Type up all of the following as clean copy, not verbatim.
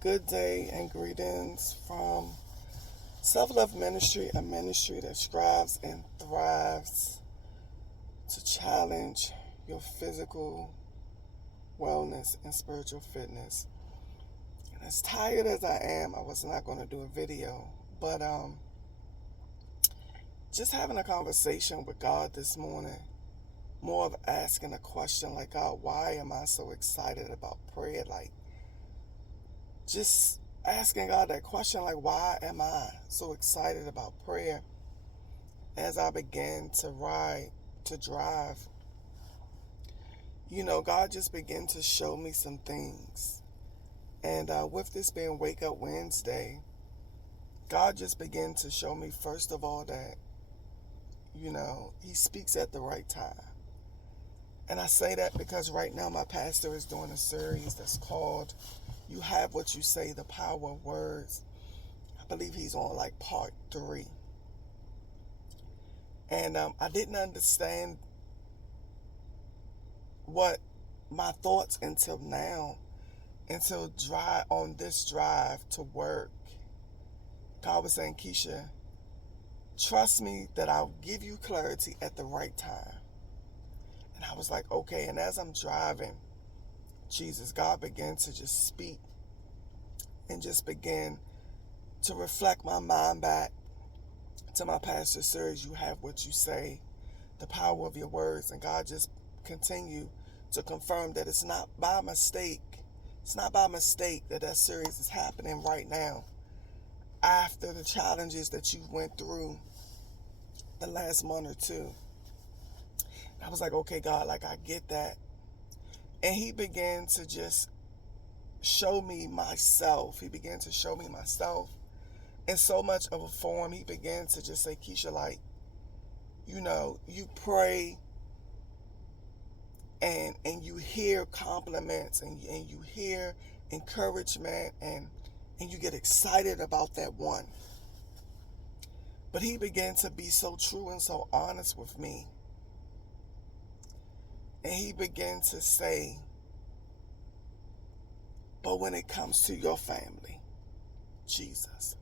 Good day and greetings from Self Love Ministry, a ministry that strives and thrives to challenge your physical wellness and spiritual fitness. And as tired as I am, I was not going to do a video, but just having a conversation with God this morning, more of asking a question like, God, why am I so excited about prayer? Like, just asking God that question, like, why am I so excited about prayer? As I began to drive, God just began to show me some things. And with this being Wake Up Wednesday, God just began to show me, first of all, that, He speaks at the right time. And I say that because right now my pastor is doing a series that's called You Have What You Say, The Power of Words. I believe he's on like part 3. And I didn't understand what my thoughts until now, until on this drive to work. God was saying, Keisha, trust me that I'll give you clarity at the right time. And I was like, okay. And as I'm driving, God began to just speak and just begin to reflect my mind back to my pastor's series, You Have What You Say, The Power of Your Words. And God just continued to confirm that it's not by mistake. It's not by mistake that series is happening right now after the challenges that you went through the last month or two. I was like, okay, God, like I get that. And he began to just show me myself. He began to show me myself in so much of a form. He began to just say, Keisha, like, you pray and you hear compliments and you hear encouragement and you get excited about that one. But he began to be so true and so honest with me. And he began to say, but when it comes to your family, Jesus,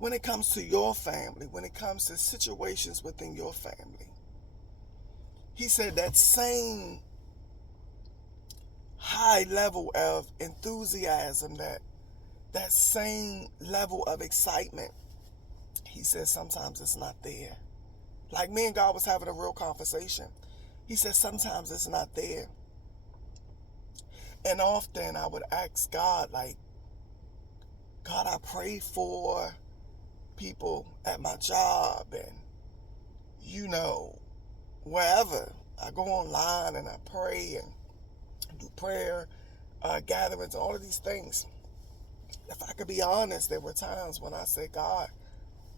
when it comes to your family, when it comes to situations within your family, he said that same high level of enthusiasm, that same level of excitement, he said sometimes it's not there. Like me and God was having a real conversation. He said sometimes it's not there. And often I would ask God, like, God, I pray for people at my job and, wherever. I go online and I pray and do prayer gatherings, all of these things. If I could be honest, there were times when I said, God,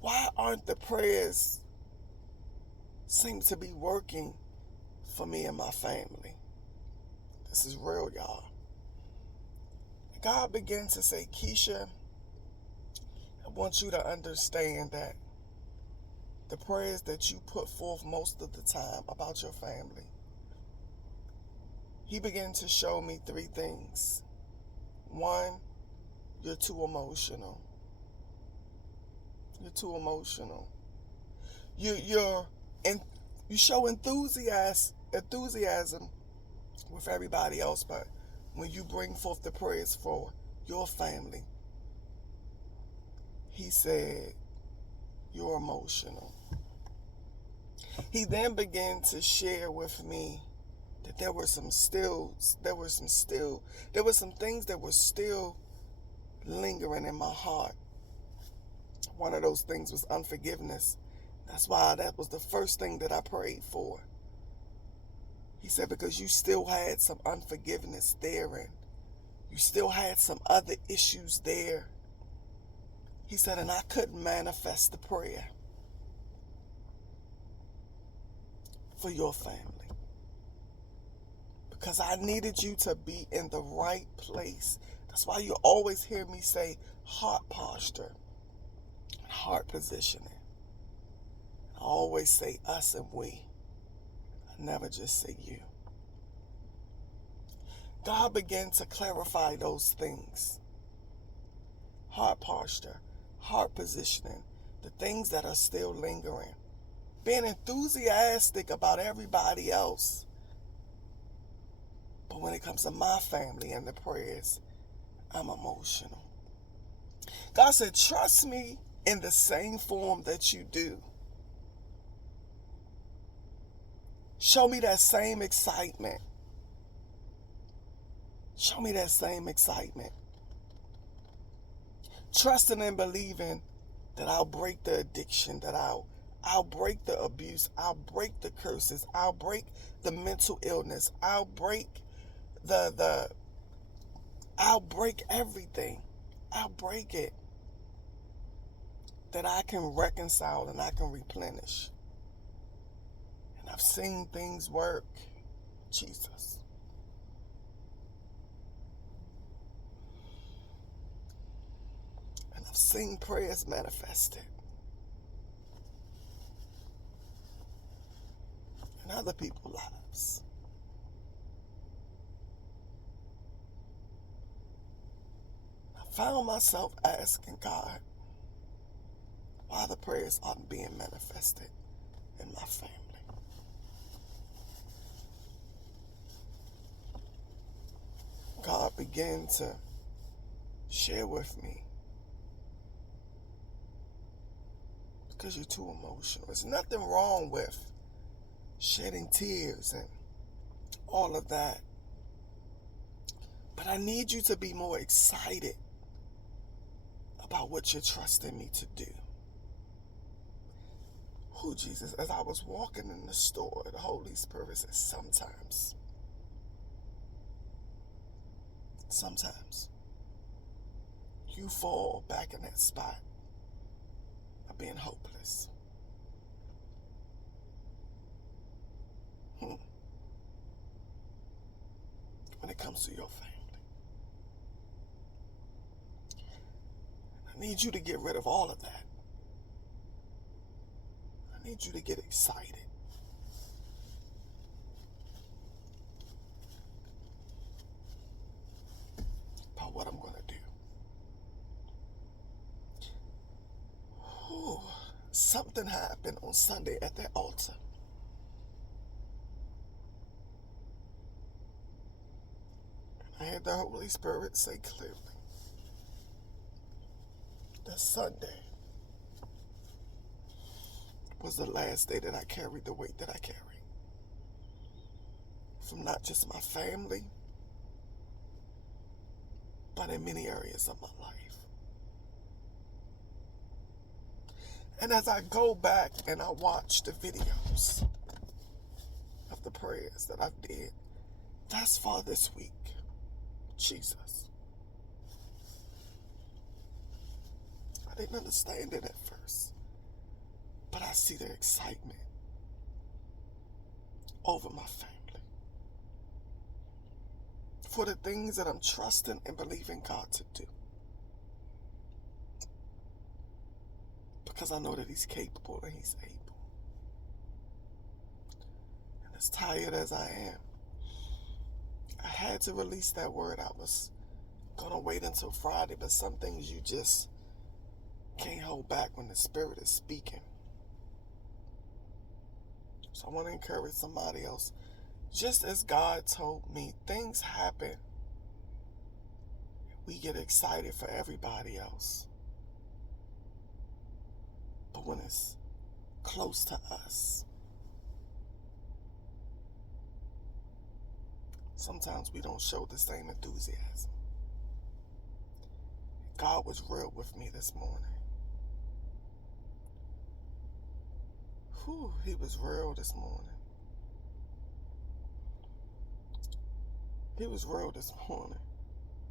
why aren't the prayers seem to be working for me and my family? This is real, y'all. God began to say, Keisha, I want you to understand that the prayers that you put forth most of the time about your family, he began to show me 3 things. 1, you're too emotional. You're too emotional. You show enthusiasm with everybody else, but when you bring forth the prayers for your family, he said, you're emotional. He then began to share with me that there were some things that were still lingering in my heart. One of those things was unforgiveness. That's why that was the first thing that I prayed for. He said, because you still had some unforgiveness there and you still had some other issues there. He said, and I couldn't manifest the prayer for your family because I needed you to be in the right place. That's why you always hear me say heart posture, heart positioning. I always say us and we. I never just say you. God began to clarify those things. Heart posture, heart positioning, the things that are still lingering. Being enthusiastic about everybody else. But when it comes to my family and the prayers, I'm emotional. God said, trust me in the same form that you do. Show me that same excitement. Show me that same excitement. Trusting and believing that I'll break the addiction, that I'll break the abuse, I'll break the curses, I'll break the mental illness, I'll break I'll break everything. I'll break it. That I can reconcile and I can replenish. And I've seen things work. Jesus. And I've seen prayers manifested in other people's lives. I found myself asking God why the prayers aren't being manifested in my family. God began to share with me, because you're too emotional. There's nothing wrong with shedding tears and all of that. But I need you to be more excited about what you're trusting me to do. Oh, Jesus, as I was walking in the store, the Holy Spirit said, sometimes you fall back in that spot of being hopeless. When it comes to your family. I need you to get rid of all of that. I need you to get excited about what I'm going to do. Ooh, something happened on Sunday at that altar. I had the Holy Spirit say clearly that Sunday was the last day that I carried the weight that I carry. From not just my family, but in many areas of my life. And as I go back and I watch the videos of the prayers that I've did thus far this week, Jesus, I didn't understand it at first, but I see the excitement over my family for the things that I'm trusting and believing God to do. Because I know that He's capable and He's able. And as tired as I am, I had to release that word. I was going to wait until Friday, but some things you just can't hold back when the Spirit is speaking. So I want to encourage somebody else. Just as God told me, things happen. We get excited for everybody else. But when it's close to us, sometimes we don't show the same enthusiasm. God was real with me this morning. He was real this morning. He was real this morning.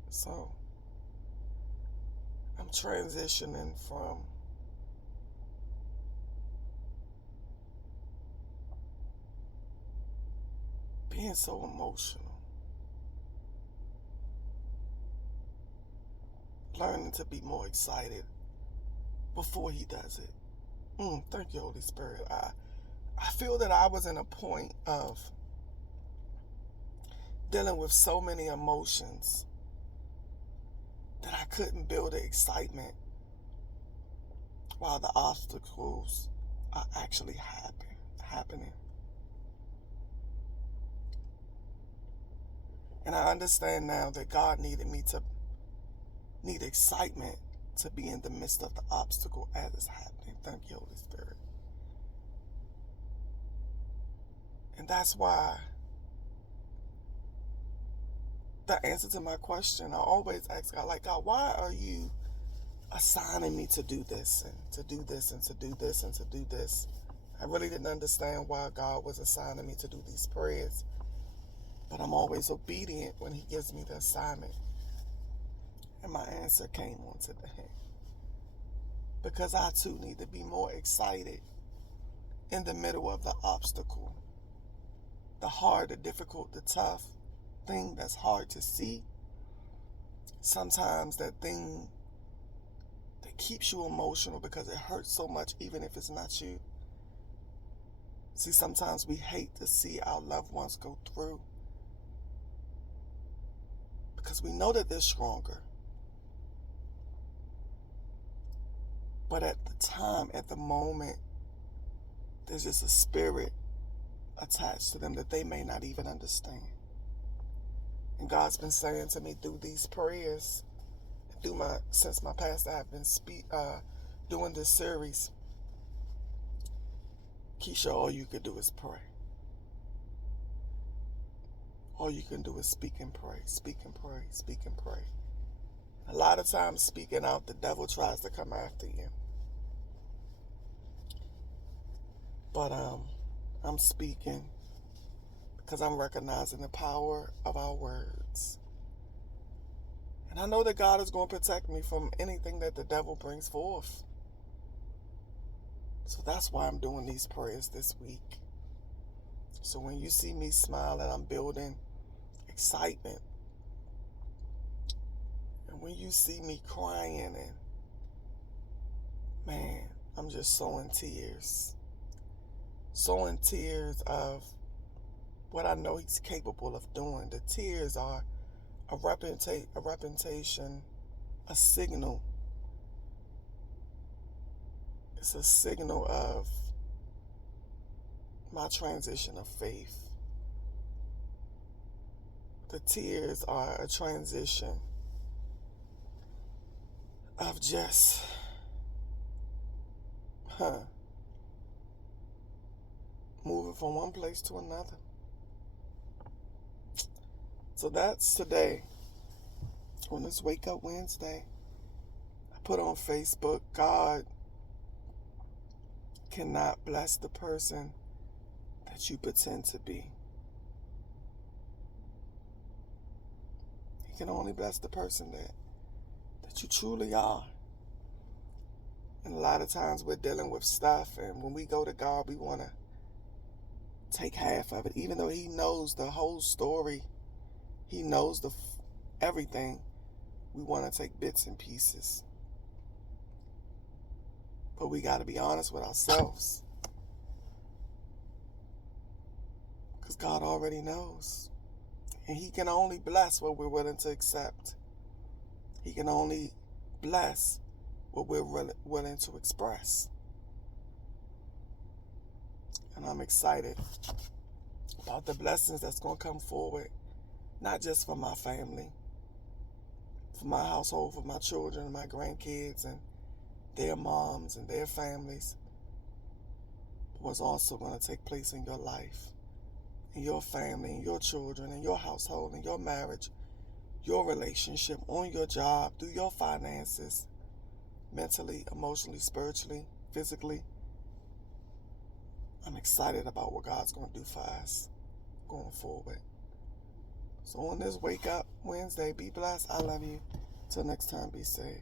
So, I'm transitioning from being so emotional, learning to be more excited before He does it. Thank you, Holy Spirit. I feel that I was in a point of dealing with so many emotions that I couldn't build the excitement while the obstacles are actually happening. And I understand now that God need excitement to be in the midst of the obstacle as it's happening. Thank you, Holy Spirit. And that's why the answer to my question, I always ask God, like, God, why are you assigning me to do this and to do this and to do this and to do this? I really didn't understand why God was assigning me to do these prayers, but I'm always obedient when he gives me the assignment. And my answer came on today. Because I too need to be more excited in the middle of the obstacle, the hard, the difficult, the tough thing that's hard to see. Sometimes that thing that keeps you emotional because it hurts so much, even if it's not you. See, sometimes we hate to see our loved ones go through because we know that they're stronger. But at the time, at the moment, there's just a spirit attached to them that they may not even understand. And God's been saying to me through these prayers, since my pastor have been doing this series, Keisha, all you could do is pray. All you can do is speak and pray, speak and pray, speak and pray. A lot of times speaking out, the devil tries to come after you. But I'm speaking because I'm recognizing the power of our words. And I know that God is going to protect me from anything that the devil brings forth. So that's why I'm doing these prayers this week. So when you see me smiling, I'm building excitement. And when you see me crying, and man, I'm just sowing tears. Sowing tears of what I know he's capable of doing. The tears are a representation, a signal. It's a signal of my transition of faith. The tears are a transition of just, moving from one place to another. So that's today. On this Wake Up Wednesday, I put on Facebook, God cannot bless the person that you pretend to be. He can only bless the person that you truly are. And a lot of times we're dealing with stuff, and when we go to God, we want to take half of it. Even though he knows the whole story, he knows everything, we want to take bits and pieces. But we got to be honest with ourselves. Because God already knows. And he can only bless what we're willing to accept. He can only bless what we're willing to express. And I'm excited about the blessings that's going to come forward. Not just for my family, for my household, for my children, my grandkids, and their moms and their families. But what's also going to take place in your life, in your family, in your children, in your household, in your marriage, your relationship, on your job, through your finances, mentally, emotionally, spiritually, physically. I'm excited about what God's going to do for us going forward. So on this Wake Up Wednesday, be blessed. I love you. Till next time, be safe.